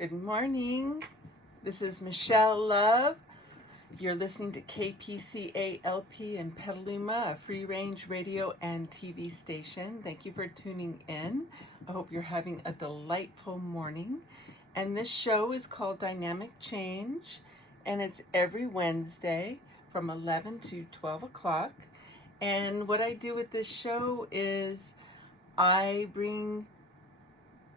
Good morning. This is Michelle Love. You're listening to KPCALP in Petaluma, a free-range radio and TV station. Thank you for tuning in. I hope you're having a delightful morning. And this show is called Dynamic Change, and it's every Wednesday from 11 to 12 o'clock. And what I do with this show is I bring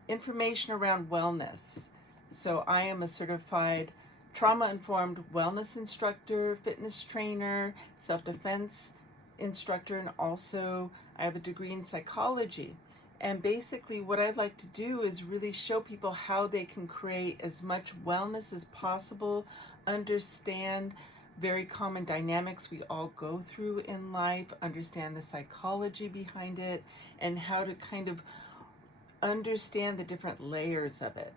information around wellness. So I am a certified trauma-informed wellness instructor, fitness trainer, self-defense instructor, and also I have a degree in psychology. And basically what I'd like to do is really show people how they can create as much wellness as possible, understand very common dynamics we all go through in life, understand the psychology behind it, and how to kind of understand the different layers of it.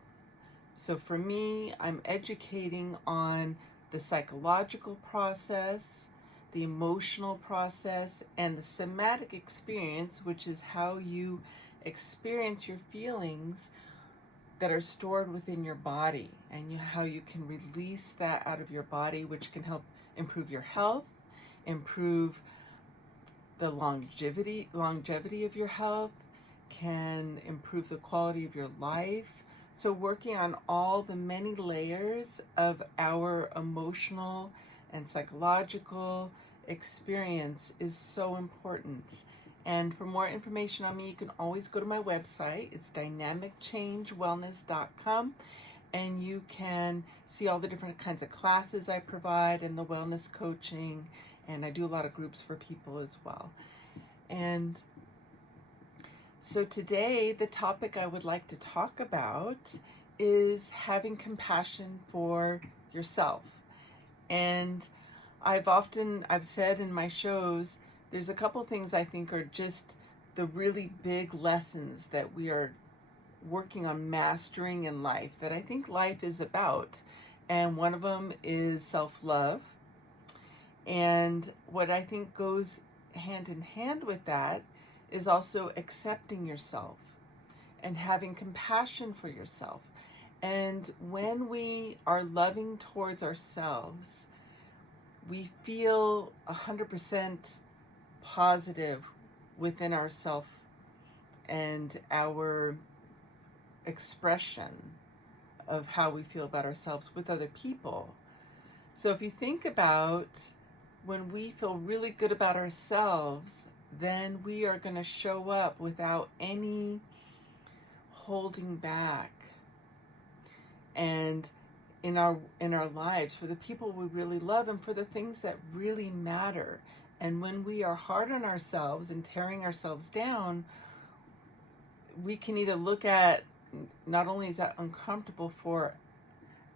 So for me, I'm educating on the psychological process, the emotional process, and the somatic experience, which is how you experience your feelings that are stored within your body, and how you can release that out of your body, which can help improve your health, improve the longevity of your health, can improve the quality of your life. So working on all the many layers of our emotional and psychological experience is so important. And for more information on me, you can always go to my website. It's dynamicchangewellness.com, and you can see all the different kinds of classes I provide and the wellness coaching, and I do a lot of groups for people as well. And so today, the topic I would like to talk about is having compassion for yourself. And I've said in my shows, there's a couple things I think are just the really big lessons that we are working on mastering in life, that I think life is about. And one of them is self-love. And what I think goes hand in hand with that is also accepting yourself and having compassion for yourself. And when we are loving towards ourselves, we feel 100% positive within ourself and our expression of how we feel about ourselves with other people. So if you think about when we feel really good about ourselves, then we are going to show up without any holding back, and in our lives, for the people we really love and for the things that really matter. And when we are hard on ourselves and tearing ourselves down, we can either look at, not only is that uncomfortable for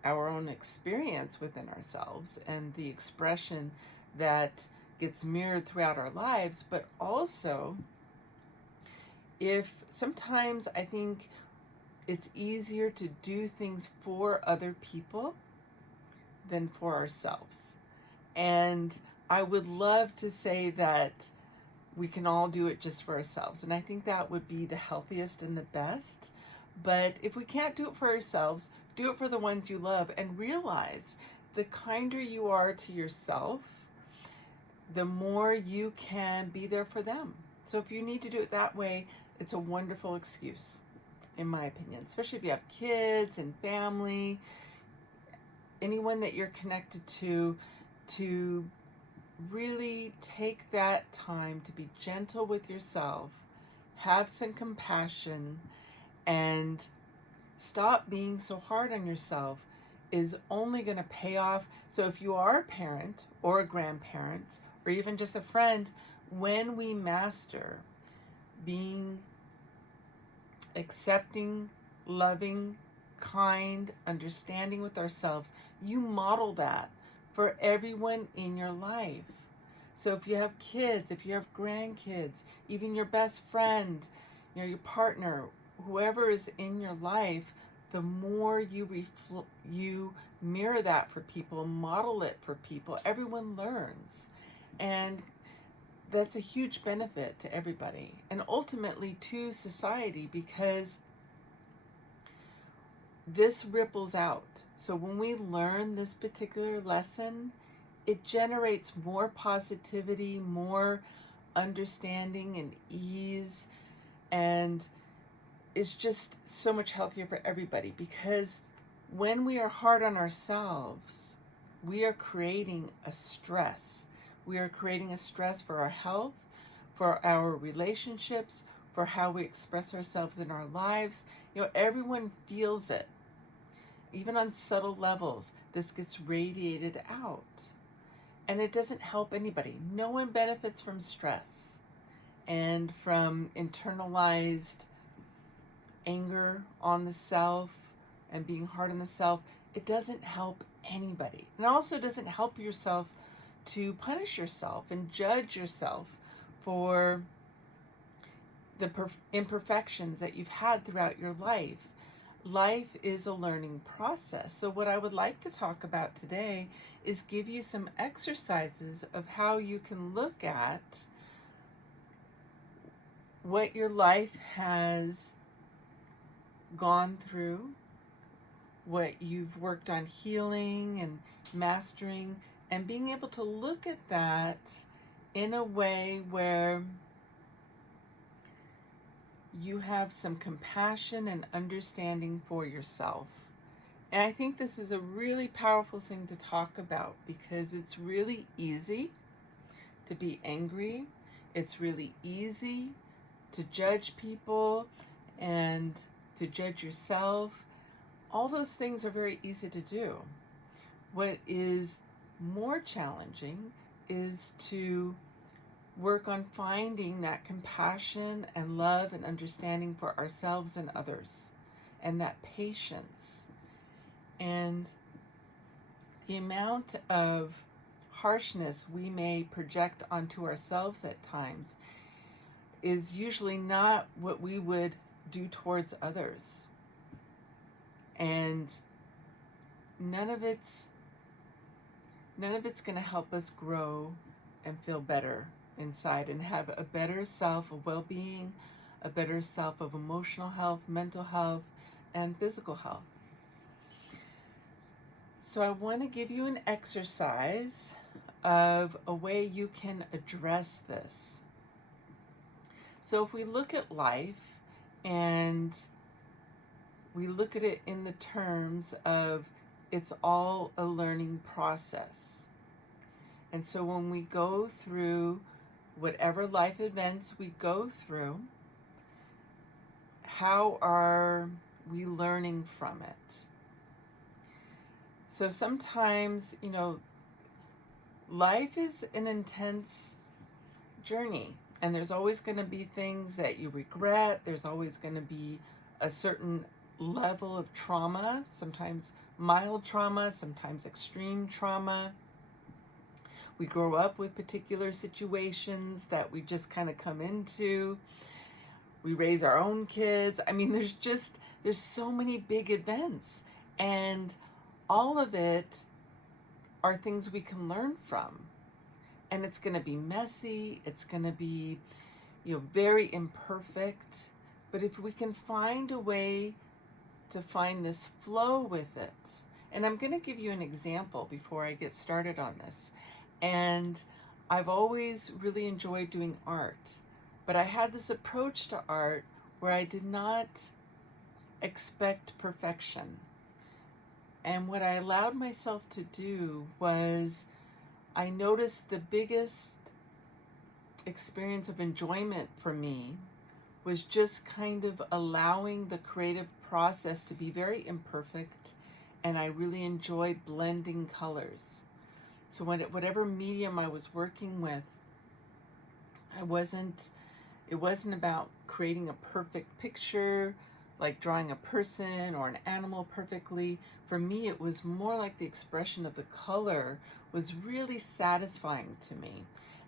our own experience within ourselves and the expression that gets mirrored throughout our lives, but also if sometimes I think it's easier to do things for other people than for ourselves. And I would love to say that we can all do it just for ourselves, and I think that would be the healthiest and the best. But if we can't do it for ourselves, do it for the ones you love, and realize the kinder you are to yourself, the more you can be there for them. So if you need to do it that way, it's a wonderful excuse, in my opinion, especially if you have kids and family, anyone that you're connected to really take that time to be gentle with yourself, have some compassion, and stop being so hard on yourself is only going to pay off. So if you are a parent or a grandparent or even just a friend, when we master being accepting, loving, kind, understanding with ourselves, you model that for everyone in your life. So if you have kids, if you have grandkids, even your best friend, your partner, whoever is in your life, the more you mirror that for people, model it for people, everyone learns. And that's a huge benefit to everybody and ultimately to society, because this ripples out. So when we learn this particular lesson, it generates more positivity, more understanding and ease, and it's just so much healthier for everybody, because when we are hard on ourselves, we are creating a stress. We are creating a stress for our health, for our relationships, for how we express ourselves in our lives. Everyone feels it. Even on subtle levels, this gets radiated out. And it doesn't help anybody. No one benefits from stress and from internalized anger on the self and being hard on the self. It doesn't help anybody. And it also doesn't help yourself to punish yourself and judge yourself for the imperfections that you've had throughout your life. Life is a learning process. So what I would like to talk about today is give you some exercises of how you can look at what your life has gone through, what you've worked on healing and mastering, and being able to look at that in a way where you have some compassion and understanding for yourself. And I think this is a really powerful thing to talk about, because it's really easy to be angry. It's really easy to judge people and to judge yourself. All those things are very easy to do. What is more challenging is to work on finding that compassion and love and understanding for ourselves and others, and that patience. And the amount of harshness we may project onto ourselves at times is usually not what we would do towards others. And none of it's going to help us grow and feel better inside and have a better self of well-being, a better self of emotional health, mental health, and physical health. So I want to give you an exercise of a way you can address this. So if we look at life and we look at it in the terms of it's all a learning process. And so when we go through whatever life events we go through, how are we learning from it? So sometimes, life is an intense journey, and there's always going to be things that you regret. There's always going to be a certain level of trauma, sometimes mild trauma, sometimes extreme trauma. We grow up with particular situations that we just kind of come into. We raise our own kids. I mean, there's so many big events, and all of it are things we can learn from. And it's going to be messy. It's going to be, very imperfect. But if we can find a way to find this flow with it, and I'm going to give you an example before I get started on this. And I've always really enjoyed doing art, but I had this approach to art where I did not expect perfection. And what I allowed myself to do was, I noticed the biggest experience of enjoyment for me was just kind of allowing the creative process to be very imperfect, and I really enjoyed blending colors. So whatever medium I was working with, it wasn't about creating a perfect picture, like drawing a person or an animal perfectly. For me, it was more like the expression of the color was really satisfying to me.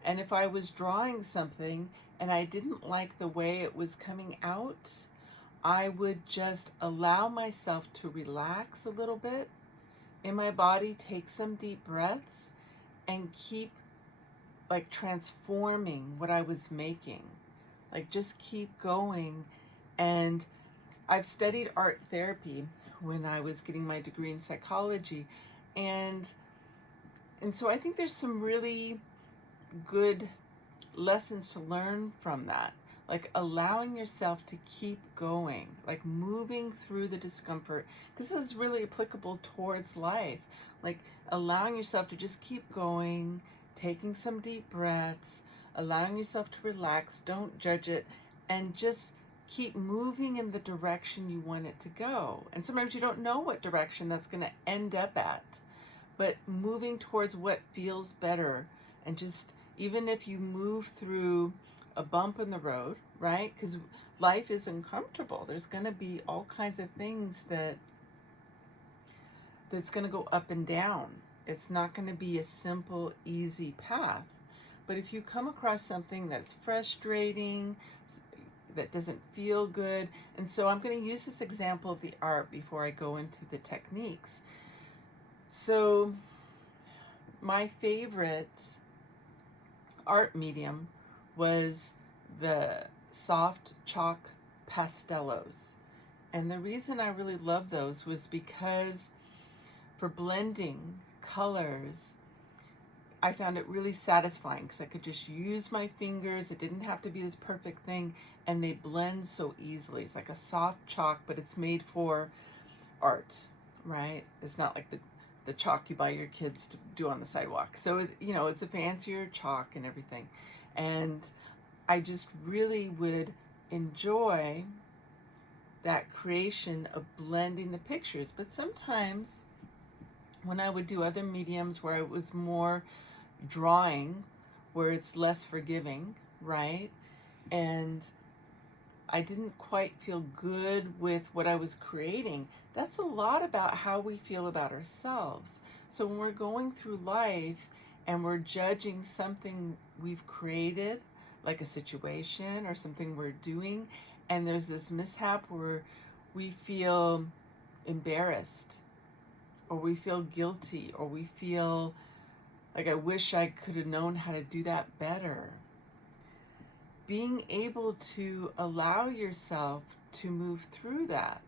And if I was drawing something and I didn't like the way it was coming out, I would just allow myself to relax a little bit in my body, take some deep breaths, and keep transforming what I was making. Just keep going. And I've studied art therapy, when I was getting my degree in psychology. And so I think there's some really good lessons to learn from that. Like allowing yourself to keep going, like moving through the discomfort, because this is really applicable towards life. Like allowing yourself to just keep going, taking some deep breaths, allowing yourself to relax, don't judge it, and just keep moving in the direction you want it to go. And sometimes you don't know what direction that's going to end up at, but moving towards what feels better. And just, even if you move through a bump in the road, right? Because life is uncomfortable. There's going to be all kinds of things that's going to go up and down. It's not going to be a simple, easy path. But if you come across something that's frustrating, that doesn't feel good, and so I'm going to use this example of the art before I go into the techniques. So my favorite art medium was the soft chalk pastellos. And the reason I really love those was because for blending colors, I found it really satisfying because I could just use my fingers. It didn't have to be this perfect thing, and they blend so easily. It's like a soft chalk, but it's made for art, right? It's not like the chalk you buy your kids to do on the sidewalk. So, it's a fancier chalk and everything. And I just really would enjoy that creation of blending the pictures. But sometimes when I would do other mediums where it was more drawing, where it's less forgiving, right? And I didn't quite feel good with what I was creating. That's a lot about how we feel about ourselves. So when we're going through life and we're judging something we've created, like a situation or something we're doing, and there's this mishap where we feel embarrassed, or we feel guilty, or we feel like, I wish I could have known how to do that better. Being able to allow yourself to move through that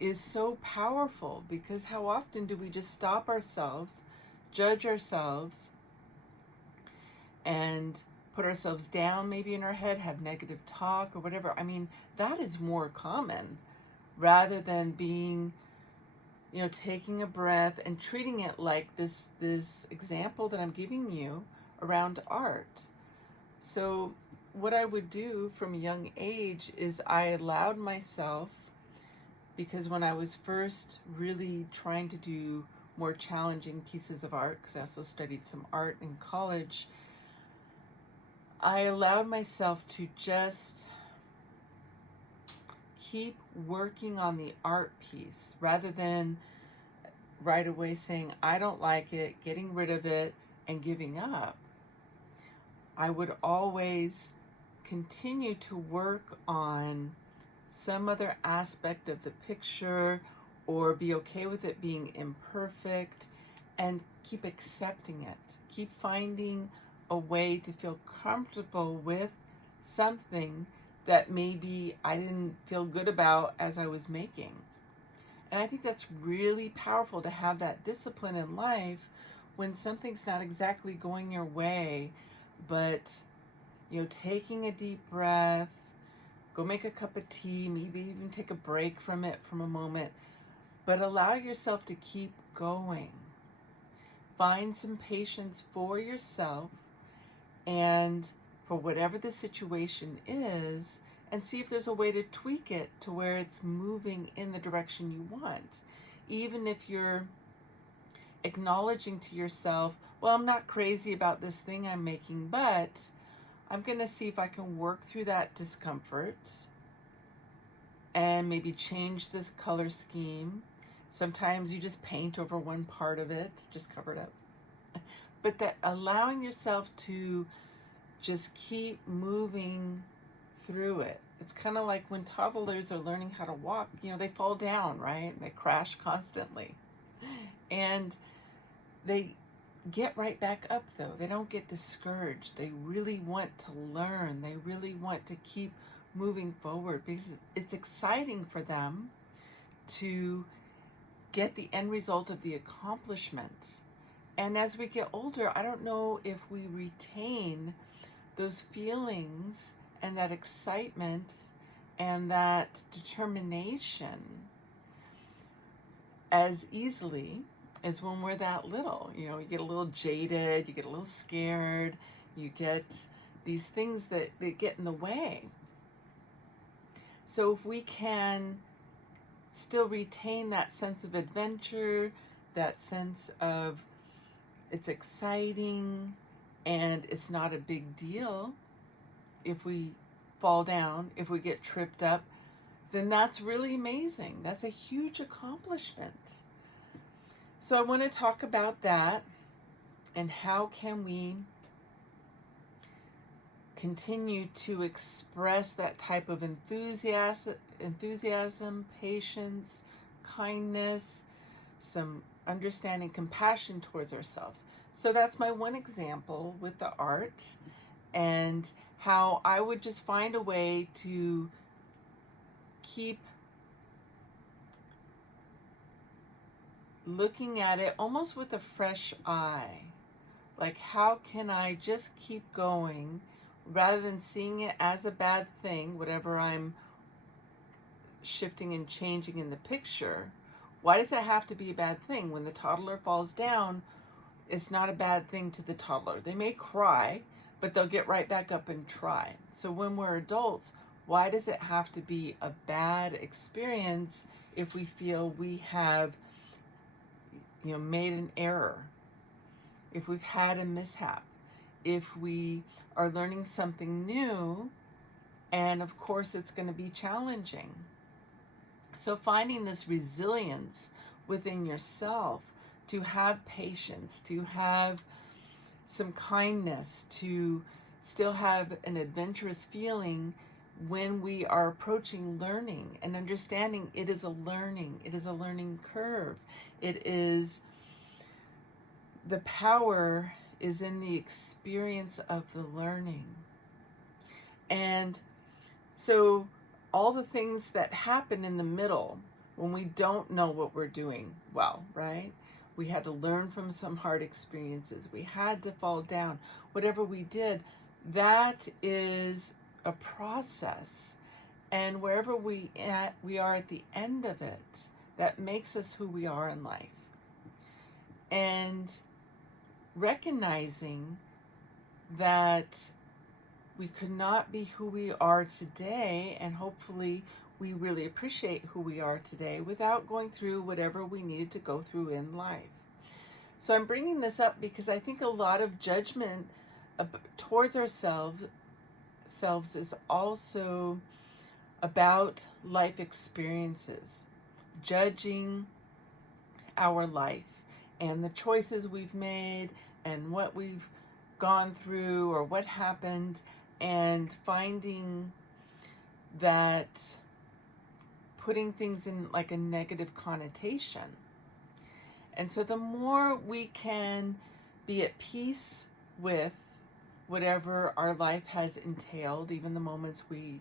is so powerful, because how often do we just stop ourselves, judge ourselves, and put ourselves down maybe in our head, have negative talk or whatever. I mean, that is more common rather than being, taking a breath and treating it like this example that I'm giving you around art. So what I would do from a young age is I allowed myself, because when I was first really trying to do more challenging pieces of art, because I also studied some art in college, I allowed myself to just keep working on the art piece rather than right away saying, I don't like it, getting rid of it, and giving up. I would always continue to work on some other aspect of the picture, or be okay with it being imperfect, and keep accepting it. Keep finding a way to feel comfortable with something that maybe I didn't feel good about as I was making. And I think that's really powerful to have that discipline in life when something's not exactly going your way, but taking a deep breath, go make a cup of tea, maybe even take a break from it from a moment, but allow yourself to keep going. Find some patience for yourself and for whatever the situation is, and see if there's a way to tweak it to where it's moving in the direction you want. Even if you're acknowledging to yourself, well, I'm not crazy about this thing I'm making, but I'm going to see if I can work through that discomfort and maybe change this color scheme. Sometimes you just paint over one part of it, just cover it up. But that allowing yourself to just keep moving through it. It's kind of like when toddlers are learning how to walk, they fall down, right? They crash constantly. And they get right back up though. They don't get discouraged. They really want to learn. They really want to keep moving forward because it's exciting for them to get the end result of the accomplishment. And as we get older, I don't know if we retain those feelings and that excitement and that determination as easily as when we're that little. You know, you get a little jaded, you get a little scared, you get these things that get in the way. So if we can still retain that sense of adventure, that sense of it's exciting and it's not a big deal if we fall down, if we get tripped up, then that's really amazing. That's a huge accomplishment. So I want to talk about that and how can we continue to express that type of enthusiasm, patience, kindness, some understanding, compassion towards ourselves. So that's my one example with the art, and how I would just find a way to keep looking at it almost with a fresh eye. Like, how can I just keep going rather than seeing it as a bad thing, whatever I'm shifting and changing in the picture? Why does it have to be a bad thing? When the toddler falls down, it's not a bad thing to the toddler. They may cry, but they'll get right back up and try. So when we're adults, why does it have to be a bad experience if we feel we have, made an error, if we've had a mishap, if we are learning something new, and of course it's going to be challenging. So finding this resilience within yourself to have patience, to have some kindness, to still have an adventurous feeling when we are approaching learning and understanding it is a learning curve. It is, the power is in the experience of the learning. And so all the things that happen in the middle when we don't know what we're doing well, right? We had to learn from some hard experiences. We had to fall down. Whatever we did, that is a process. And wherever we are at the end of it, that makes us who we are in life. And recognizing that we could not be who we are today, and hopefully we really appreciate who we are today without going through whatever we needed to go through in life. So I'm bringing this up because I think a lot of judgment towards ourselves is also about life experiences, judging our life and the choices we've made and what we've gone through or what happened, and finding that putting things in like a negative connotation. And so the more we can be at peace with whatever our life has entailed, even the moments we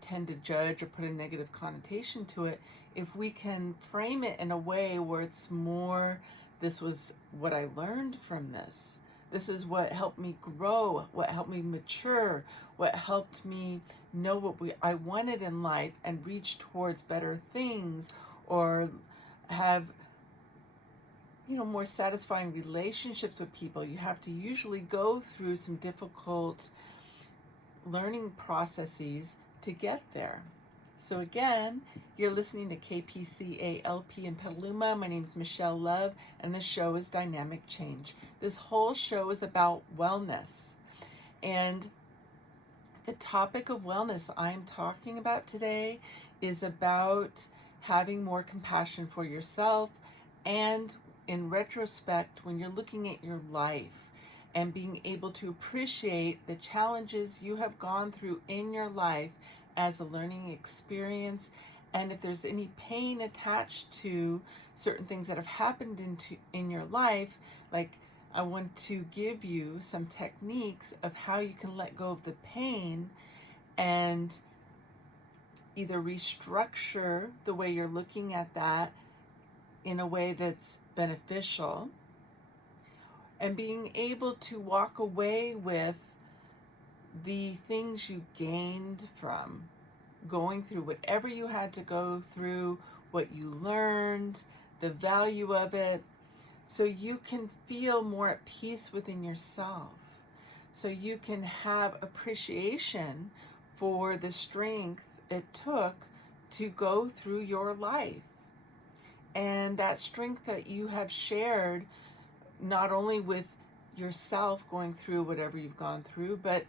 tend to judge or put a negative connotation to it, if we can frame it in a way where it's more, this was what I learned from this. This is what helped me grow, what helped me mature, what helped me know what I wanted in life and reach towards better things, or have more satisfying relationships with people. You have to usually go through some difficult learning processes to get there. So again, you're listening to KPCALP in Petaluma. My name is Michelle Love, and this show is Dynamic Change. This whole show is about wellness. And the topic of wellness I'm talking about today is about having more compassion for yourself, and in retrospect, when you're looking at your life and being able to appreciate the challenges you have gone through in your life as a learning experience, and if there's any pain attached to certain things that have happened in your life, like I want to give you some techniques of how you can let go of the pain and either restructure the way you're looking at that in a way that's beneficial, and being able to walk away with the things you gained from going through whatever you had to go through, what you learned, the value of it, so you can feel more at peace within yourself, so you can have appreciation for the strength it took to go through your life, and that strength that you have shared not only with yourself going through whatever you've gone through, but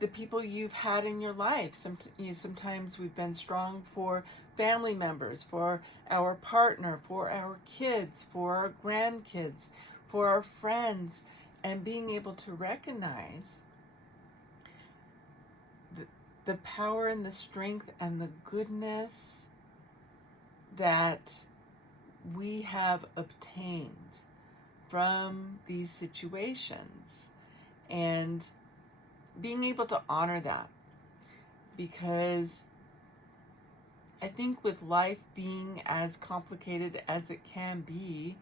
the people you've had in your life. Sometimes we've been strong for family members, for our partner, for our kids, for our grandkids, for our friends, and being able to recognize the power and the strength and the goodness that we have obtained from these situations, and being able to honor that, because I think with life being as complicated as it can be,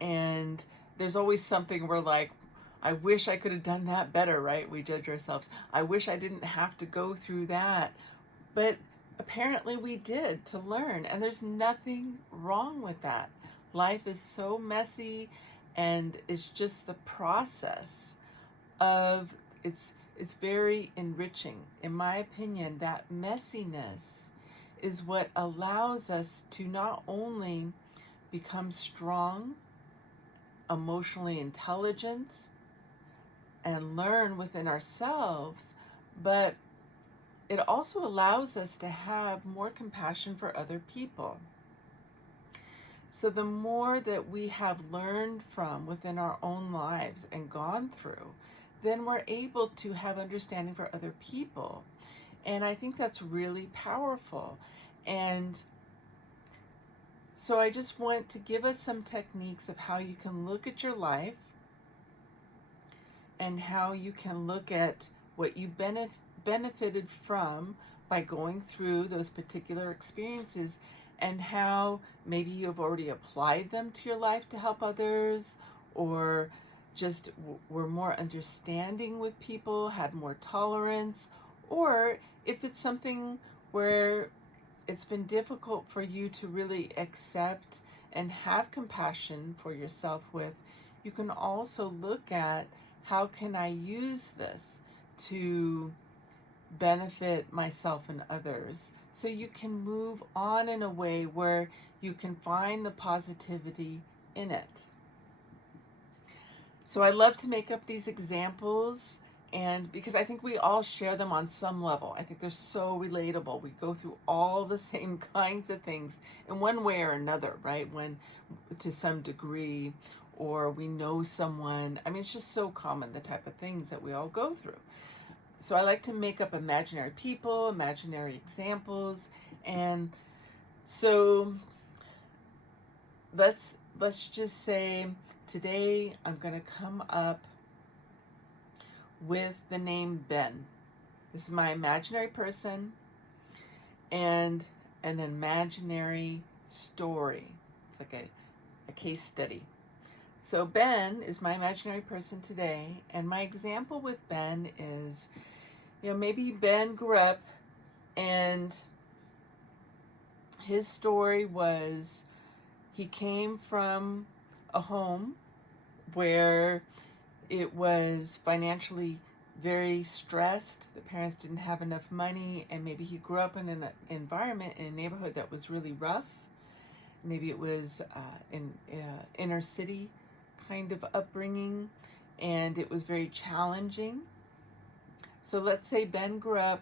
and there's always something we're like, I wish I could have done that better, right? We judge ourselves. I wish I didn't have to go through that. But apparently we did, to learn, and there's nothing wrong with that. Life is so messy, and it's just the process of it's very enriching. In my opinion, that messiness is what allows us to not only become strong, emotionally intelligent, and learn within ourselves, but it also allows us to have more compassion for other people. So the more that we have learned from within our own lives and gone through, then we're able to have understanding for other people. And I think that's really powerful. And so I just want to give us some techniques of how you can look at your life, and how you can look at what you benefited from by going through those particular experiences, and how maybe you have already applied them to your life to help others, or just were more understanding with people, had more tolerance, or if it's something where it's been difficult for you to really accept and have compassion for yourself with, you can also look at, how can I use this to benefit myself and others? So you can move on in a way where you can find the positivity in it. So I love to make up these examples, and because I think we all share them on some level. I think they're so relatable. We go through all the same kinds of things in one way or another, right? When, to some degree, or we know someone. I mean, it's just so common, the type of things that we all go through. So I like to make up imaginary people, imaginary examples, and so let's just say today I'm going to come up with the name Ben. This is my imaginary person and an imaginary story. It's like a case study. So Ben is my imaginary person today, and my example with Ben is, maybe Ben grew up and his story was he came from a home where it was financially very stressed. The parents didn't have enough money, and maybe he grew up in an environment, in a neighborhood that was really rough. Maybe it was in inner city kind of upbringing, and it was very challenging. So let's say Ben grew up,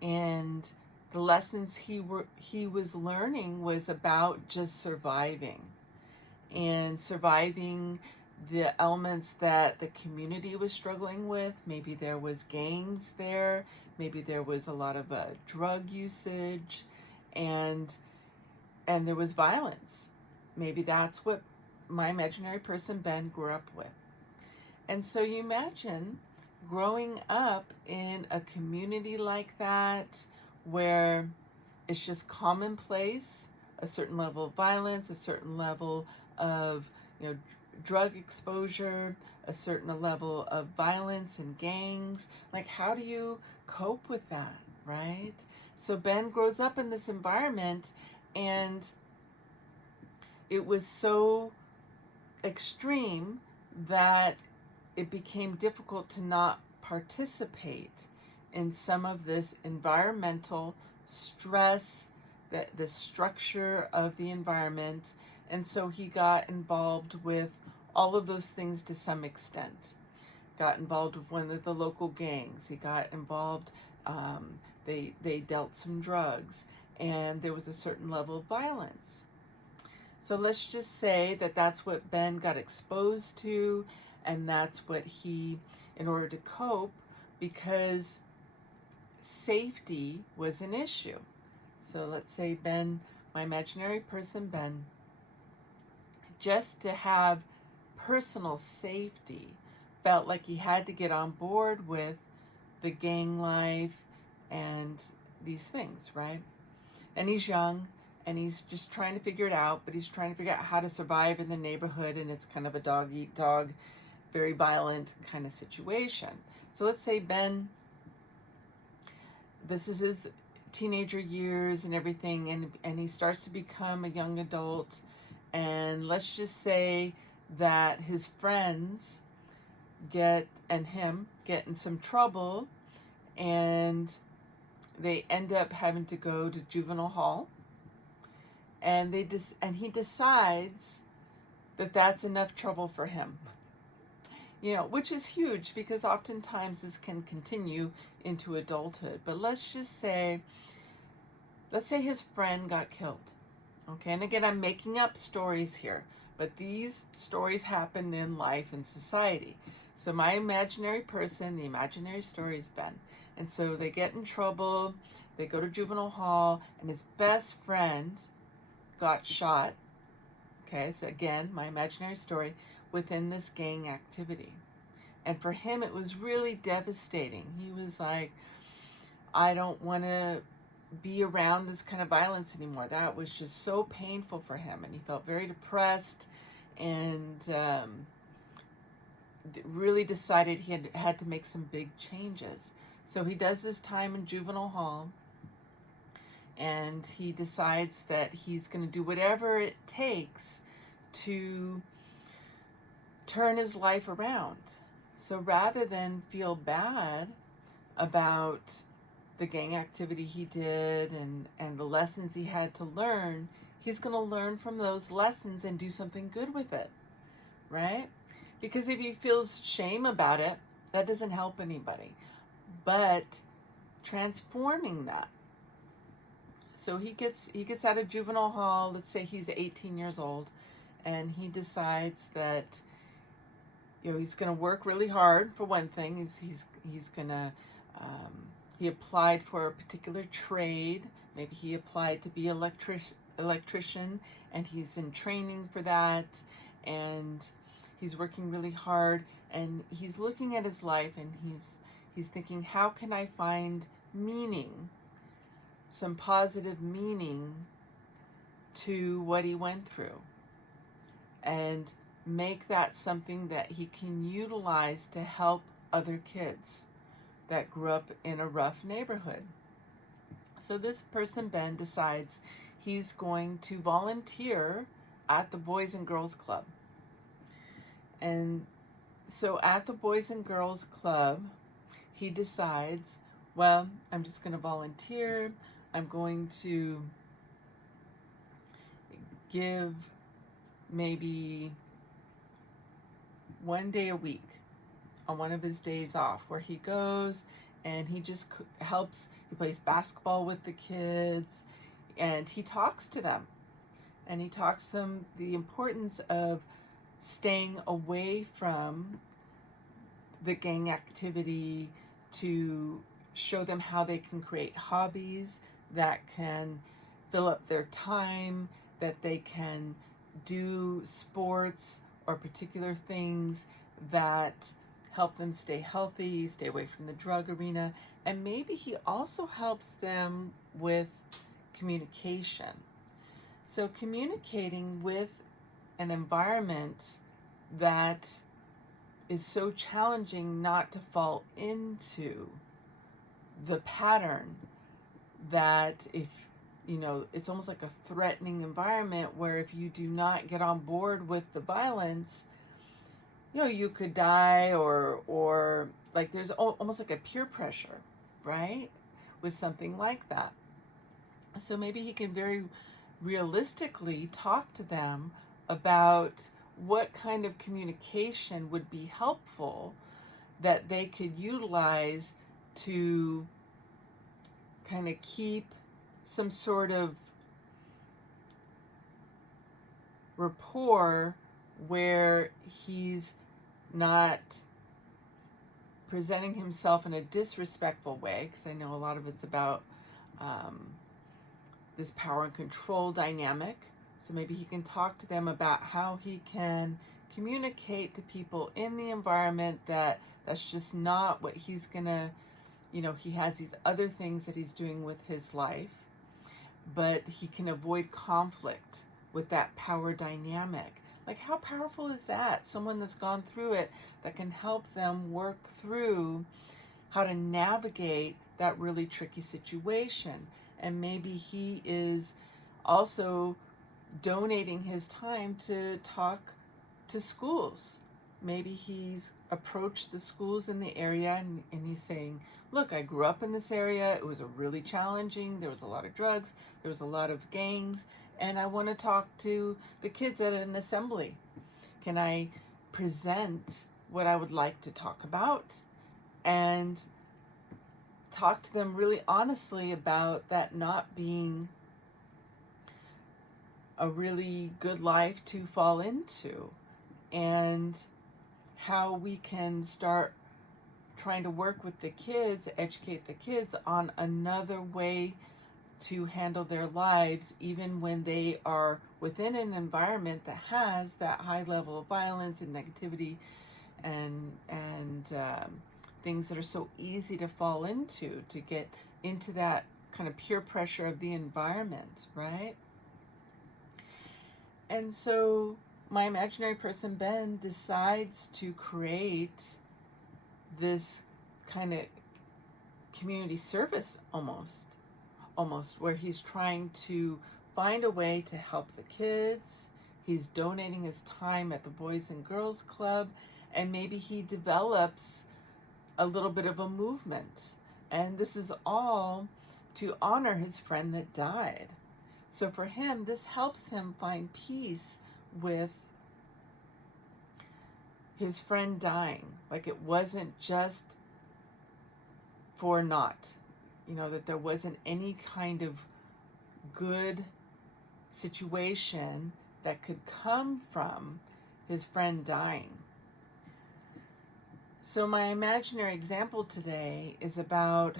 and the lessons he was learning was about just surviving, and surviving the elements that the community was struggling with. Maybe there was gangs there, maybe there was a lot of drug usage, and there was violence. Maybe that's what my imaginary person Ben grew up with. And so you imagine growing up in a community like that, where it's just commonplace, a certain level of violence, a certain level of, drug exposure, a certain level of violence and gangs. Like, how do you cope with that, right? So Ben grows up in this environment, and it was so extreme that it became difficult to not participate in some of this environmental stress, the structure of the environment. And so he got involved with all of those things to some extent. Got involved with one of the local gangs. He got involved, they dealt some drugs, and there was a certain level of violence. So let's just say that that's what Ben got exposed to, and that's what he, in order to cope, because safety was an issue. So let's say Ben, my imaginary person Ben, just to have personal safety, felt like he had to get on board with the gang life and these things, right? And he's young, and he's just trying to figure it out, but he's trying to figure out how to survive in the neighborhood, and it's kind of a dog-eat-dog, very violent kind of situation. So let's say Ben, this is his teenager years and everything, and he starts to become a young adult, and let's just say that his friends get in some trouble, and they end up having to go to juvenile hall, and he decides that that's enough trouble for him, which is huge, because oftentimes this can continue into adulthood. But let's say his friend got killed. Okay, and again, I'm making up stories here, but these stories happen in life and society. So my imaginary person, the imaginary story is Ben. And so they get in trouble, they go to juvenile hall, and his best friend got shot. Okay, so again, my imaginary story, within this gang activity. And for him, it was really devastating. He was like, I don't want to be around this kind of violence anymore. That was just so painful for him, and he felt very depressed, and really decided he had to make some big changes. So he does this time in juvenile hall, and he decides that he's going to do whatever it takes to turn his life around. So rather than feel bad about the gang activity he did and the lessons he had to learn, he's going to learn from those lessons and do something good with it, right? Because if he feels shame about it, that doesn't help anybody. But transforming that. So he gets out of juvenile hall, let's say he's 18 years old, and he decides that he's going to work really hard. For one thing, he's going to he applied for a particular trade. Maybe he applied to be electrician, and he's in training for that, and he's working really hard, and he's looking at his life, and he's thinking, how can I find meaning, some positive meaning to what he went through, and make that something that he can utilize to help other kids that grew up in a rough neighborhood. So this person, Ben, decides he's going to volunteer at the Boys and Girls Club. And so at the Boys and Girls Club, he decides, well, I'm just going to volunteer. I'm going to give maybe one day a week on one of his days off, where he goes and he just helps. He plays basketball with the kids, and he talks to them, and he talks to them the importance of staying away from the gang activity, to show them how they can create hobbies that can fill up their time, that they can do sports or particular things that help them stay healthy, stay away from the drug arena, and maybe he also helps them with communication. So communicating with an environment that is so challenging not to fall into the pattern that if, it's almost like a threatening environment where if you do not get on board with the violence, you could die or like there's almost like a peer pressure, right? With something like that. So maybe he can very realistically talk to them about what kind of communication would be helpful that they could utilize to kind of keep some sort of rapport where he's not presenting himself in a disrespectful way, because I know a lot of it's about this power and control dynamic. So maybe he can talk to them about how he can communicate to people in the environment that that's just not what he's gonna, he has these other things that he's doing with his life, but he can avoid conflict with that power dynamic. Like, how powerful is that? Someone that's gone through it that can help them work through how to navigate that really tricky situation. And maybe he is also donating his time to talk to schools. Maybe he's approached the schools in the area and he's saying, look, I grew up in this area. It was a really challenging. There was a lot of drugs. There was a lot of gangs. And I want to talk to the kids at an assembly. Can I present what I would like to talk about and talk to them really honestly about that not being a really good life to fall into, and how we can start trying to work with the kids, educate the kids on another way to handle their lives, even when they are within an environment that has that high level of violence and negativity and things that are so easy to fall into, to get into that kind of peer pressure of the environment, right? And so my imaginary person, Ben, decides to create this kind of community service almost, where he's trying to find a way to help the kids. He's donating his time at the Boys and Girls Club, and maybe he develops a little bit of a movement. And this is all to honor his friend that died. So for him, this helps him find peace with his friend dying. Like, it wasn't just for naught. That there wasn't any kind of good situation that could come from his friend dying. So my imaginary example today is about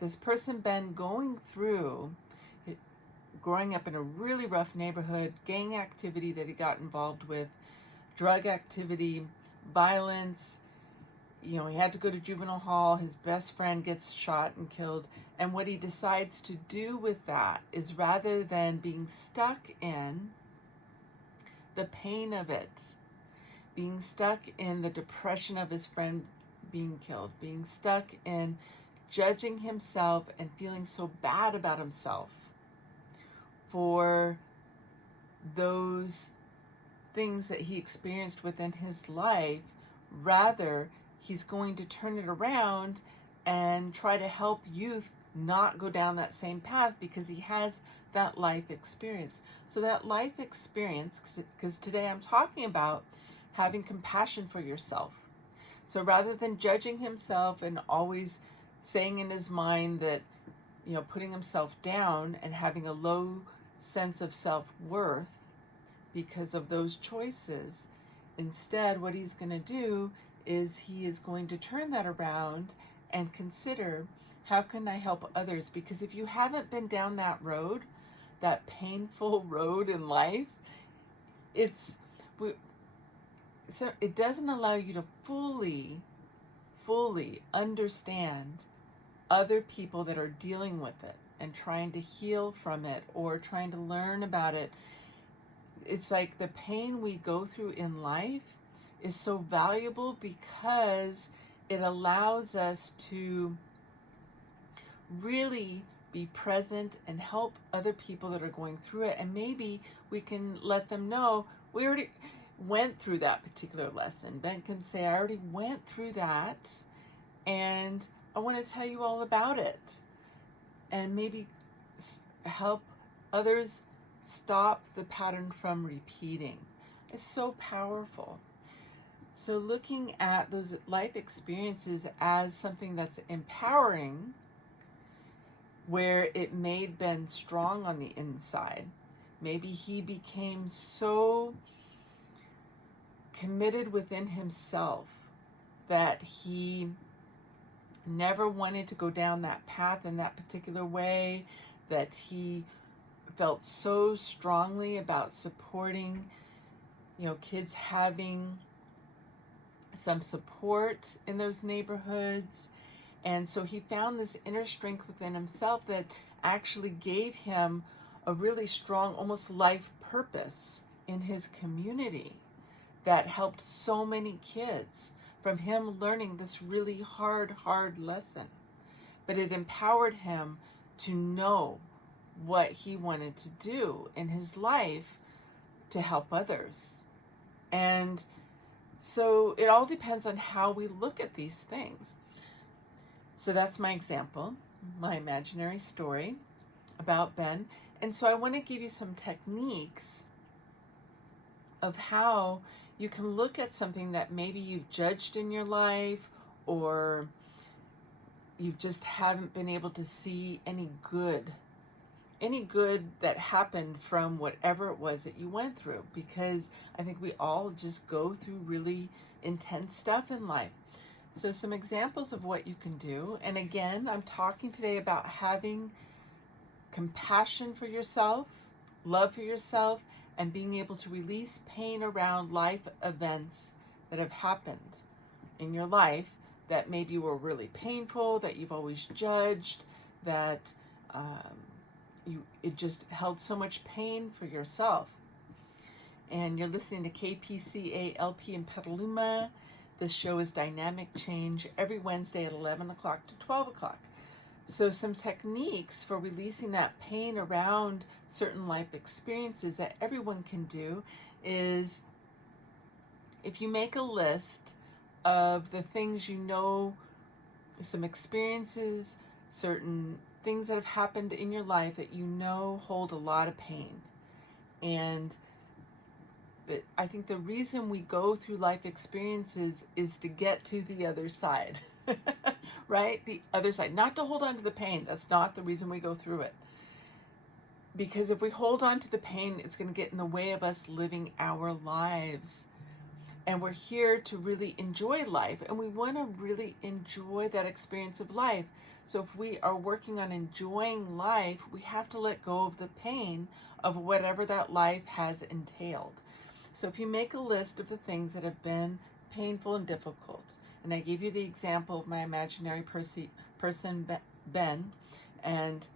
this person, Ben, going through growing up in a really rough neighborhood, gang activity that he got involved with, drug activity, violence. He had to go to juvenile hall. His best friend gets shot and killed. And what he decides to do with that is, rather than being stuck in the pain of it, being stuck in the depression of his friend being killed, being stuck in judging himself and feeling so bad about himself for those things that he experienced within his life, rather he's going to turn it around and try to help youth not go down that same path, because he has that life experience. So that life experience, because today I'm talking about having compassion for yourself. So rather than judging himself and always saying in his mind that, putting himself down and having a low sense of self-worth because of those choices, instead what he's going to do is he is going to turn that around and consider, how can I help others? Because if you haven't been down that road, that painful road in life, it doesn't allow you to fully understand other people that are dealing with it and trying to heal from it or trying to learn about it. It's like the pain we go through in life is so valuable because it allows us to really be present and help other people that are going through it. And maybe we can let them know we already went through that particular lesson. Ben can say, I already went through that and I want to tell you all about it. And maybe help others stop the pattern from repeating. It's so powerful. So looking at those life experiences as something that's empowering, where it made Ben strong on the inside. Maybe he became so committed within himself that he never wanted to go down that path in that particular way, that he felt so strongly about supporting, kids having some support in those neighborhoods. And so he found this inner strength within himself that actually gave him a really strong, almost life purpose in his community that helped so many kids from him learning this really hard lesson. But it empowered him to know what he wanted to do in his life to help others. And so it all depends on how we look at these things. So that's my example, my imaginary story about Ben. And so I want to give you some techniques of how you can look at something that maybe you've judged in your life, or you just haven't been able to see any good that happened from whatever it was that you went through. Because I think we all just go through really intense stuff in life. So some examples of what you can do. And again, I'm talking today about having compassion for yourself, love for yourself, and being able to release pain around life events that have happened in your life that maybe were really painful, that you've always judged, that it just held so much pain for yourself. And you're listening to KPCA-LP in Petaluma. This show is Dynamic Change every Wednesday at 11 o'clock to 12 o'clock. So some techniques for releasing that pain around certain life experiences that everyone can do is, if you make a list of the things some experiences, certain things that have happened in your life that hold a lot of pain. And I think the reason we go through life experiences is to get to the other side, right? The other side, not to hold on to the pain. That's not the reason we go through it. Because if we hold on to the pain, it's going to get in the way of us living our lives. And we're here to really enjoy life, and we want to really enjoy that experience of life. So if we are working on enjoying life, we have to let go of the pain of whatever that life has entailed. So if you make a list of the things that have been painful and difficult, and I gave you the example of my imaginary person, Ben, and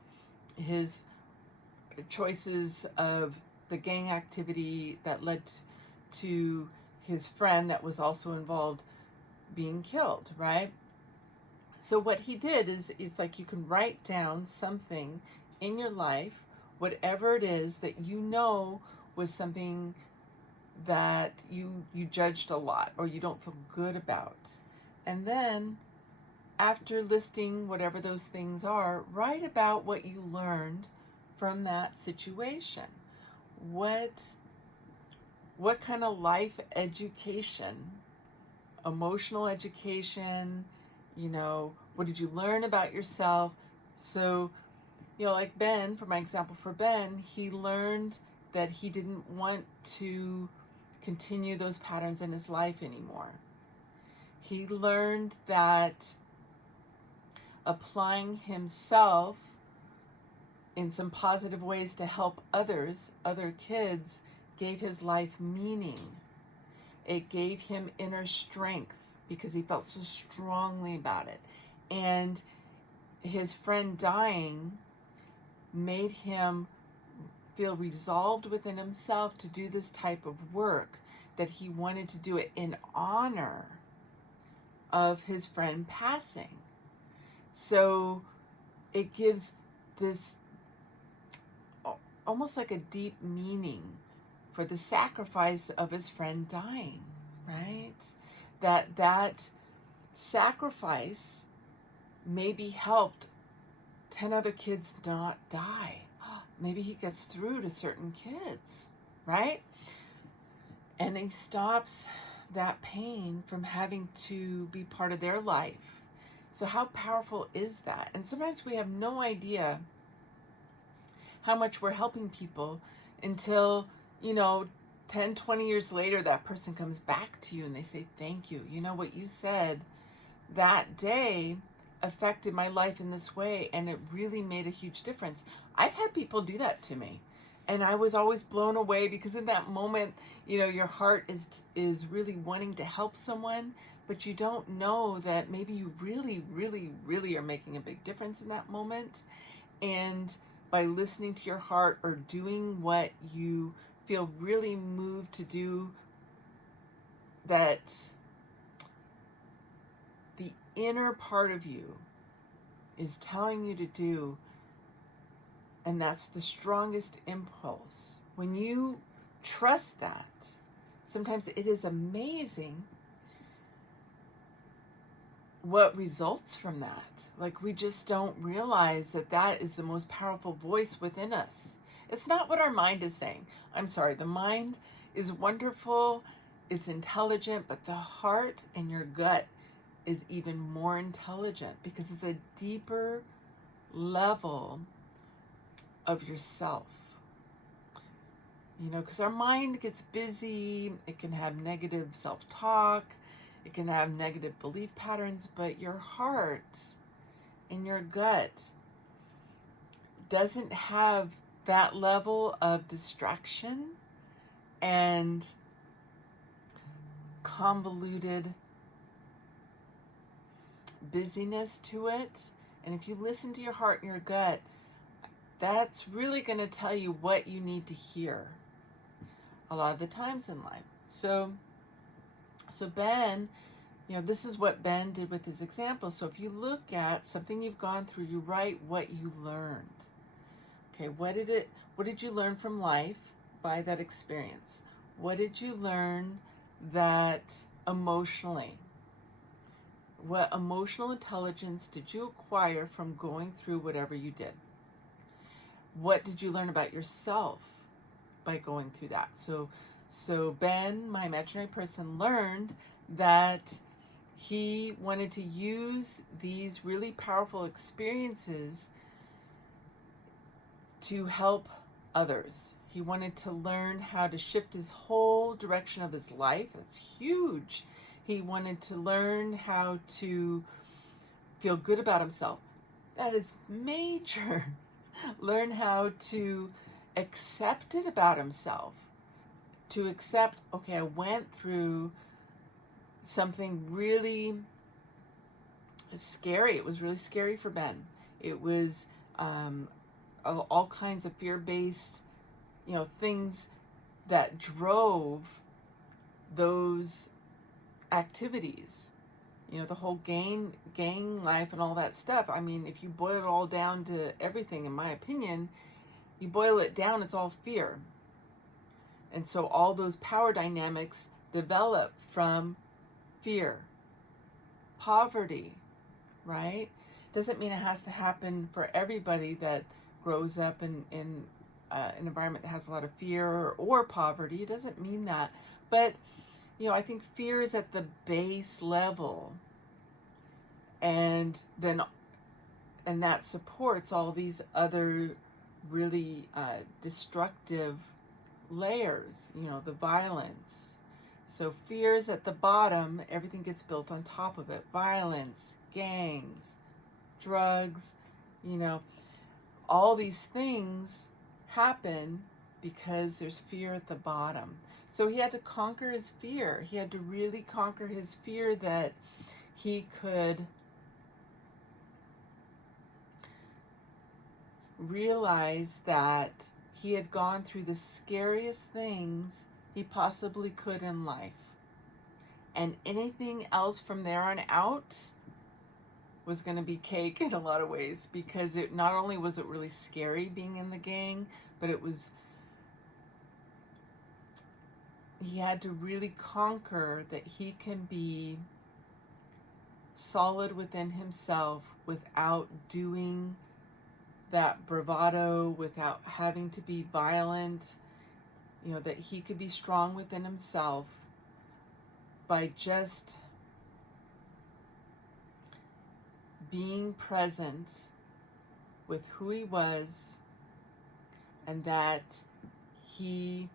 his choices of the gang activity that led to his friend that was also involved being killed, right? So what he did is, it's like you can write down something in your life, whatever it is that was something that you judged a lot or you don't feel good about. And then after listing whatever those things are, write about what you learned from that situation. What kind of life education, emotional education, what did you learn about yourself? So, like Ben, for my example for Ben, he learned that he didn't want to continue those patterns in his life anymore. He learned that applying himself in some positive ways to help other kids, gave his life meaning. It gave him inner strength because he felt so strongly about it. And his friend dying made him feel resolved within himself to do this type of work, that he wanted to do it in honor of his friend passing. So it gives this almost like a deep meaning for the sacrifice of his friend dying, right? That sacrifice maybe helped 10 other kids not die. Maybe he gets through to certain kids, right? And he stops that pain from having to be part of their life. So how powerful is that? And sometimes we have no idea how much we're helping people until, 10, 20 years later, that person comes back to you and they say, thank you. You know, what you said that day affected my life in this way, and it really made a huge difference. I've had people do that to me, and I was always blown away, because in that moment, your heart is really wanting to help someone, but you don't know that maybe you really, really, really are making a big difference in that moment. And by listening to your heart, or doing what you feel really moved to do, that the inner part of you is telling you to do, and that's the strongest impulse. When you trust that, sometimes it is amazing what results from that. Like, we just don't realize that is the most powerful voice within us. It's not what our mind is saying. I'm sorry, the mind is wonderful, it's intelligent, but the heart and your gut is even more intelligent, because it's a deeper level of yourself. Because our mind gets busy, it can have negative self-talk, it can have negative belief patterns, but your heart and your gut doesn't have that level of distraction and convoluted busyness to it. And if you listen to your heart and your gut, that's really going to tell you what you need to hear a lot of the times in life. So Ben, this is what Ben did with his example. So if you look at something you've gone through, you write what you learned. Okay, what did you learn from life by that experience? What did you learn that emotionally? What emotional intelligence did you acquire from going through whatever you did? What did you learn about yourself by going through that? So Ben, my imaginary person, learned that he wanted to use these really powerful experiences to help others. He wanted to learn how to shift his whole direction of his life. That's huge. He wanted to learn how to feel good about himself. That is major. Learn how to accept it about himself. To accept, okay, I went through something really scary. It was really scary for Ben. It was all kinds of fear-based, things that drove those activities. The whole gang life and all that stuff. I mean, if you boil it all down to everything, in my opinion, you boil it down, it's all fear. And so all those power dynamics develop from fear, poverty, right? Doesn't mean it has to happen for everybody that grows up in an environment that has a lot of fear or poverty. It doesn't mean that. But, I think fear is at the base level. And that supports all these other really destructive layers, the violence. So fear is at the bottom, everything gets built on top of it. Violence, gangs, drugs, all these things happen because there's fear at the bottom. So he had to conquer his fear. He had to really conquer his fear that he could realize that he had gone through the scariest things he possibly could in life. And anything else from there on out was going to be cake in a lot of ways, because it not only was it really scary being in the gang, but he had to really conquer that he can be solid within himself without doing that bravado, without having to be violent, that he could be strong within himself by just being present with who he was, and that he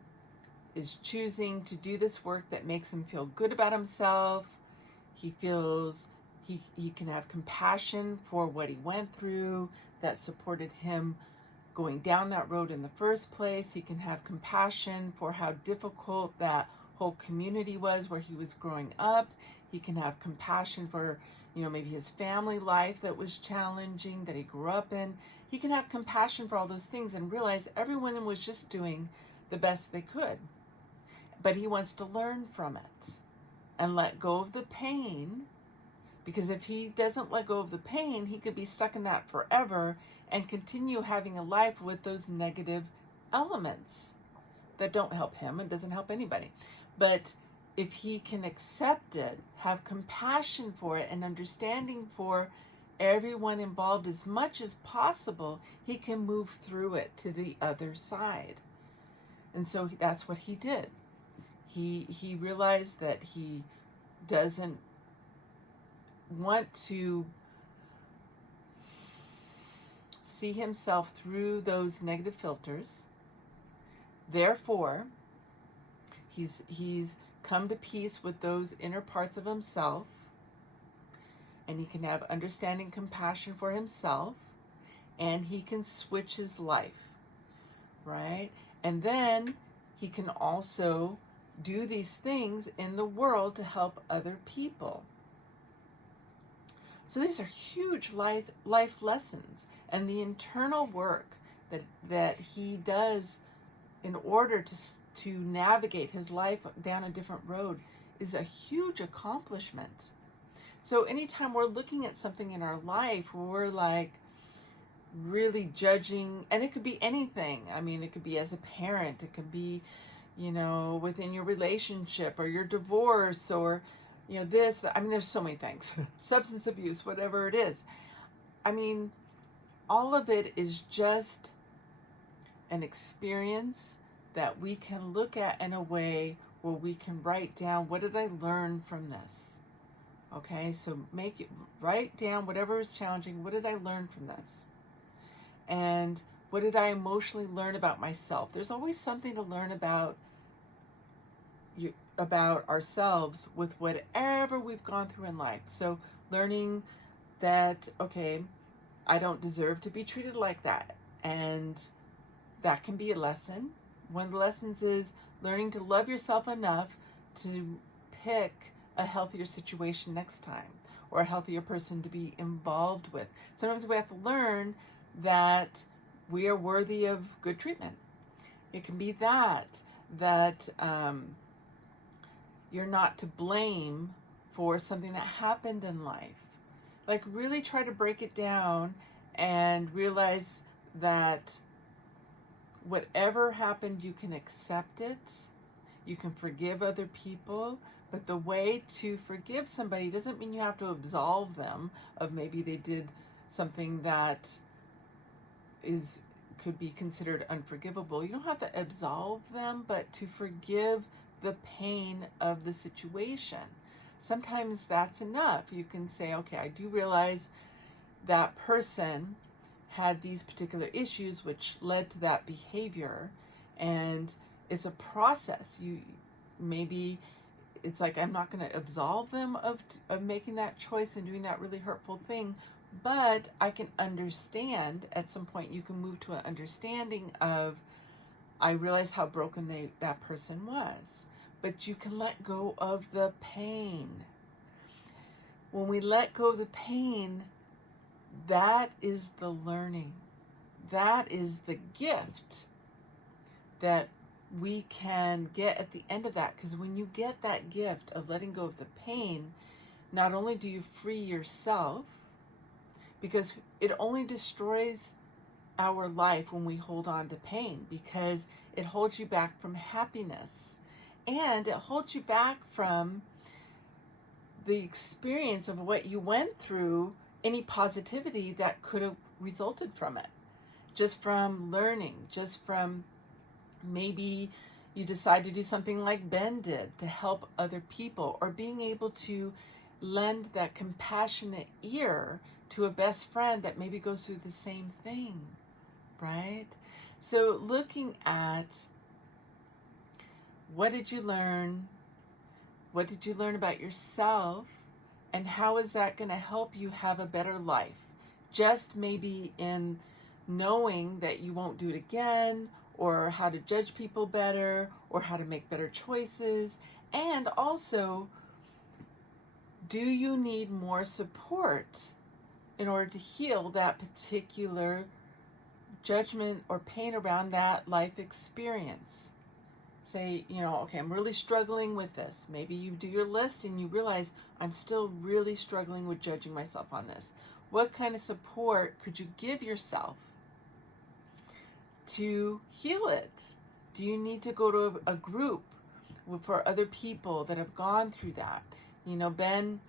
is choosing to do this work that makes him feel good about himself. He feels he can have compassion for what he went through that supported him going down that road in the first place. He can have compassion for how difficult that whole community was where he was growing up. He can have compassion for, maybe his family life that was challenging, that he grew up in. He can have compassion for all those things and realize everyone was just doing the best they could. But he wants to learn from it and let go of the pain, because if he doesn't let go of the pain, he could be stuck in that forever and continue having a life with those negative elements that don't help him and doesn't help anybody. But if he can accept it, have compassion for it, and understanding for everyone involved as much as possible, he can move through it to the other side. And so that's what he did. He realized that he doesn't want to see himself through those negative filters. Therefore, he's come to peace with those inner parts of himself, and he can have understanding, compassion for himself, and he can switch his life, right? And then he can also do these things in the world to help other people. So these are huge life lessons, and the internal work that he does in order to navigate his life down a different road is a huge accomplishment. So anytime we're looking at something in our life where we're like really judging, and it could be anything. I mean, it could be as a parent, it could be, within your relationship or your divorce, or this, there's so many things, substance abuse, whatever it is. All of it is just an experience that we can look at in a way where we can write down, what did I learn from this? Okay, so write down whatever is challenging. What did I learn from this? And what did I emotionally learn about myself? There's always something to learn about ourselves with whatever we've gone through in life. So learning that, okay, I don't deserve to be treated like that. And that can be a lesson. One of the lessons is learning to love yourself enough to pick a healthier situation next time, or a healthier person to be involved with. Sometimes we have to learn that we are worthy of good treatment. It can be that you're not to blame for something that happened in life. Like, really try to break it down and realize that whatever happened, you can accept it. You can forgive other people. But the way to forgive somebody doesn't mean you have to absolve them of maybe they did something that could be considered unforgivable. You don't have to absolve them, but to forgive the pain of the situation. Sometimes that's enough. You can say, okay, I do realize that person had these particular issues which led to that behavior, and it's a process. Maybe it's like, I'm not going to absolve them of making that choice and doing that really hurtful thing, but I can understand. At some point you can move to an understanding of, I realized how broken that person was. But you can let go of the pain. When we let go of the pain, that is the learning. That is the gift that we can get at the end of that. Because when you get that gift of letting go of the pain, not only do you free yourself, because it only destroys our life when we hold on to pain, because it holds you back from happiness, and it holds you back from the experience of what you went through, any positivity that could have resulted from it, just from learning, just from maybe you decide to do something like Ben did to help other people, or being able to lend that compassionate ear to a best friend that maybe goes through the same thing, right? So looking at, what did you learn? What did you learn about yourself? And how is that going to help you have a better life? Just maybe in knowing that you won't do it again, or how to judge people better, or how to make better choices. And also, do you need more support in order to heal that particular judgment or pain around that life experience? Say, okay, I'm really struggling with this. Maybe you do your list and you realize, I'm still really struggling with judging myself on this. What kind of support could you give yourself to heal it? Do you need to go to a group for other people that have gone through that? Ben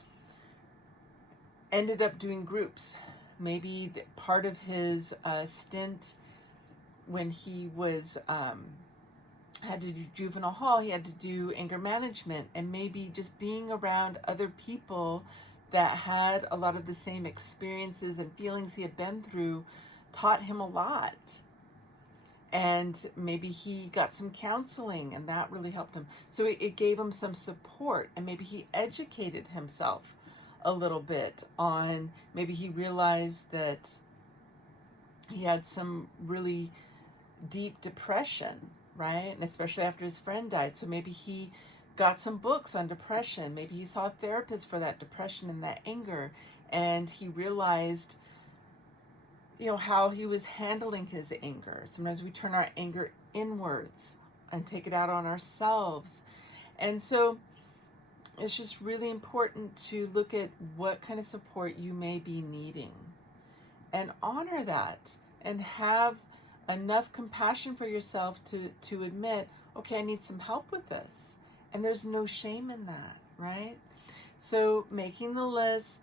ended up doing groups. Maybe part of his stint when he was had to do juvenile hall, he had to do anger management, and maybe just being around other people that had a lot of the same experiences and feelings he had been through taught him a lot. And maybe he got some counseling and that really helped him. So it gave him some support, and maybe he educated himself a little bit on, maybe he realized that he had some really deep depression, right? And especially after his friend died. So maybe he got some books on depression. Maybe he saw a therapist for that depression and that anger. And he realized, how he was handling his anger. Sometimes we turn our anger inwards and take it out on ourselves. And so it's just really important to look at what kind of support you may be needing and honor that, and have enough compassion for yourself to admit, okay, I need some help with this. And there's no shame in that, right? So making the list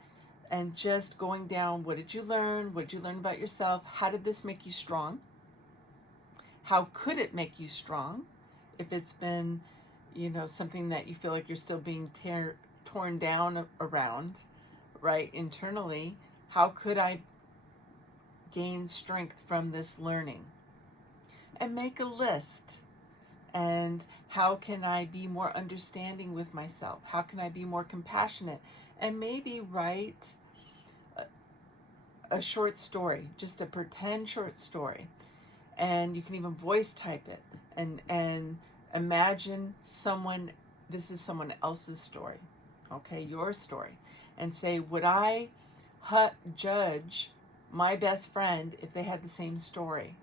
and just going down, what did you learn? What did you learn about yourself? How did this make you strong? How could it make you strong? If it's been, something that you feel like you're still being torn down around, right, internally, how could I gain strength from this learning? And make a list. And how can I be more understanding with myself? How can I be more compassionate? And maybe write a short story, just a pretend short story. And you can even voice type it and imagine this is someone else's story, okay, your story. And say, would I judge my best friend if they had the same story?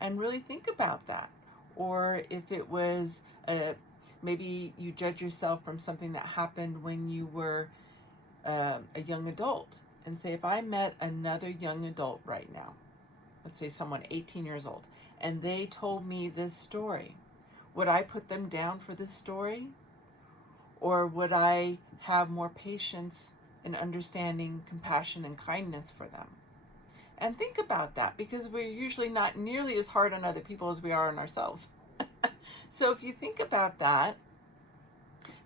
And really think about that. Or if it was, maybe you judge yourself from something that happened when you were a young adult. And say, if I met another young adult right now, let's say someone 18 years old, and they told me this story, would I put them down for this story? Or would I have more patience and understanding, compassion, and kindness for them? And think about that, because we're usually not nearly as hard on other people as we are on ourselves. So if you think about that,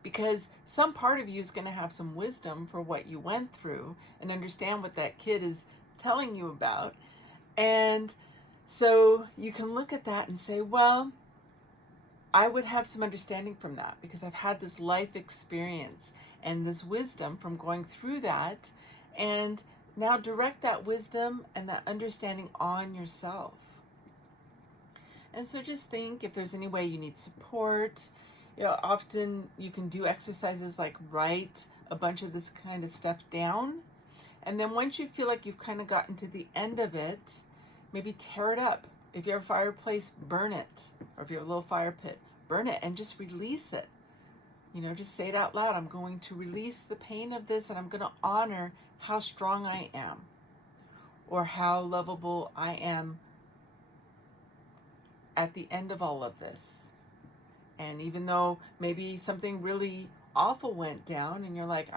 because some part of you is going to have some wisdom for what you went through and understand what that kid is telling you about. And so you can look at that and say, well, I would have some understanding from that because I've had this life experience and this wisdom from going through that. And now direct that wisdom and that understanding on yourself. And so just think if there's any way you need support. Often you can do exercises like write a bunch of this kind of stuff down. And then once you feel like you've kind of gotten to the end of it, maybe tear it up. If you have a fireplace, burn it. Or if you have a little fire pit, burn it and just release it. Just say it out loud. I'm going to release the pain of this, and I'm going to honor how strong I am or how lovable I am at the end of all of this. And even though maybe something really awful went down and you're like,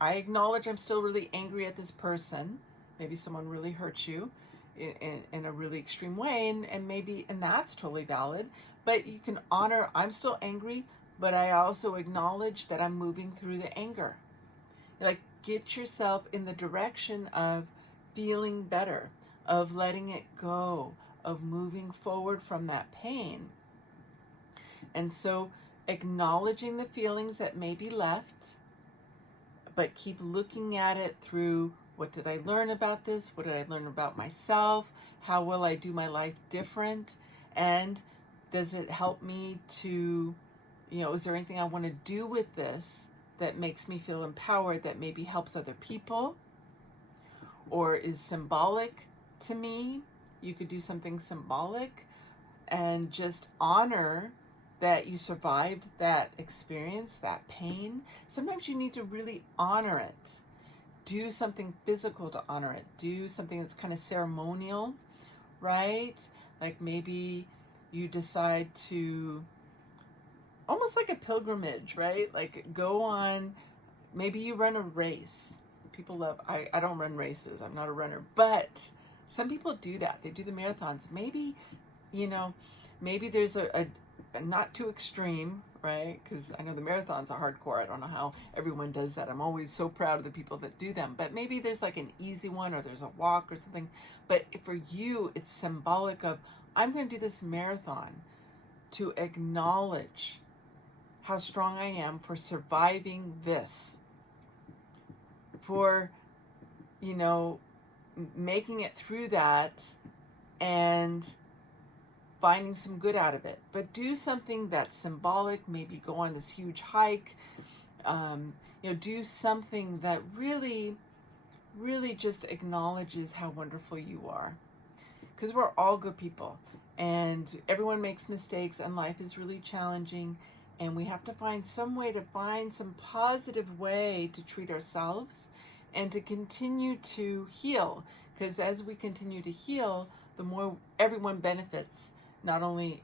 I acknowledge I'm still really angry at this person. Maybe someone really hurt you in a really extreme way, and that's totally valid. But you can honor, I'm still angry, but I also acknowledge that I'm moving through the anger. Like, get yourself in the direction of feeling better, of letting it go, of moving forward from that pain. And so acknowledging the feelings that may be left, but keep looking at it through, what did I learn about this? What did I learn about myself? How will I do my life different? And does it help me to, is there anything I want to do with this that makes me feel empowered, that maybe helps other people or is symbolic to me? You could do something symbolic and just honor that you survived that experience, that pain. Sometimes you need to really honor it. Do something physical to honor it. Do something that's kind of ceremonial, right? Like maybe you decide to, almost like a pilgrimage, right? Like go on, maybe you run a race. People love, I don't run races. I'm not a runner, but some people do that. They do the marathons. Maybe, maybe there's a not too extreme, right? Because I know the marathons are hardcore. I don't know how everyone does that. I'm always so proud of the people that do them. But maybe there's like an easy one, or there's a walk or something. But for you, it's symbolic of, I'm going to do this marathon to acknowledge how strong I am for surviving this, for, making it through that and finding some good out of it. But do something that's symbolic. Maybe go on this huge hike. Do something that really, really just acknowledges how wonderful you are. Because we're all good people. And everyone makes mistakes, and life is really challenging. And we have to find some way to find some positive way to treat ourselves and to continue to heal. Because as we continue to heal, the more everyone benefits, not only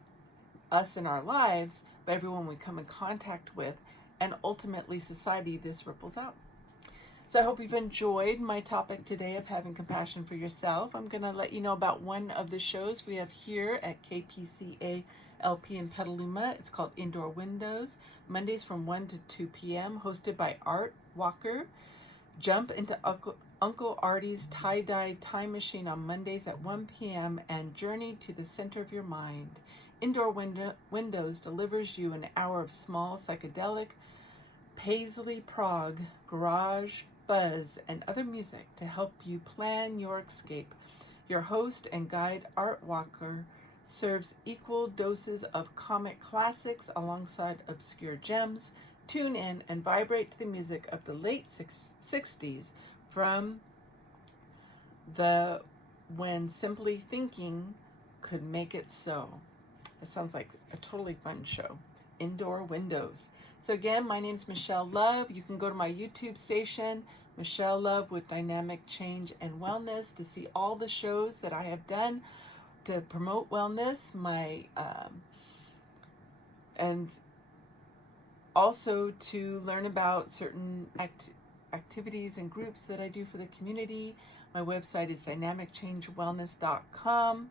us in our lives, but everyone we come in contact with, and ultimately society. This ripples out. So I hope you've enjoyed my topic today of having compassion for yourself. I'm going to let you know about one of the shows we have here at KPCA LP in Petaluma. It's called Indoor Windows, Mondays from 1 to 2 p.m., hosted by Art Walker. Jump into Uncle Artie's tie-dye time machine on Mondays at 1 p.m. and journey to the center of your mind. Indoor Windows delivers you an hour of small psychedelic, paisley prog, garage, fuzz, and other music to help you plan your escape. Your host and guide, Art Walker, serves equal doses of comic classics alongside obscure gems. Tune in and vibrate to the music of the late 60s from the When Simply Thinking Could Make It So. It sounds like a totally fun show. Indoor Windows. So again, my name is Michelle Love. You can go to my YouTube station, Michelle Love with Dynamic Change and Wellness, to see all the shows that I have done to promote wellness, and also to learn about certain activities and groups that I do for the community. My website is dynamicchange.wellness.com,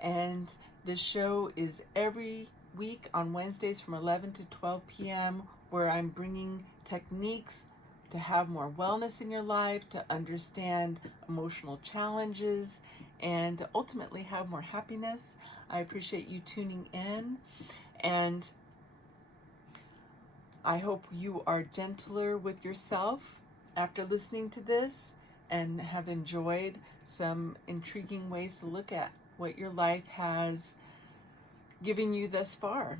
and this show is every week on Wednesdays from 11 to 12 p.m., where I'm bringing techniques to have more wellness in your life, to understand emotional challenges, and to ultimately have more happiness. I appreciate you tuning in, and I hope you are gentler with yourself after listening to this and have enjoyed some intriguing ways to look at what your life has given you thus far,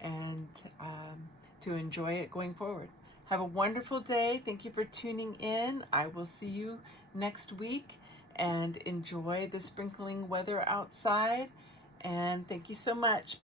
and to enjoy it going forward. Have a wonderful day. Thank you for tuning in. I will see you next week, and enjoy the sprinkling weather outside. And thank you so much.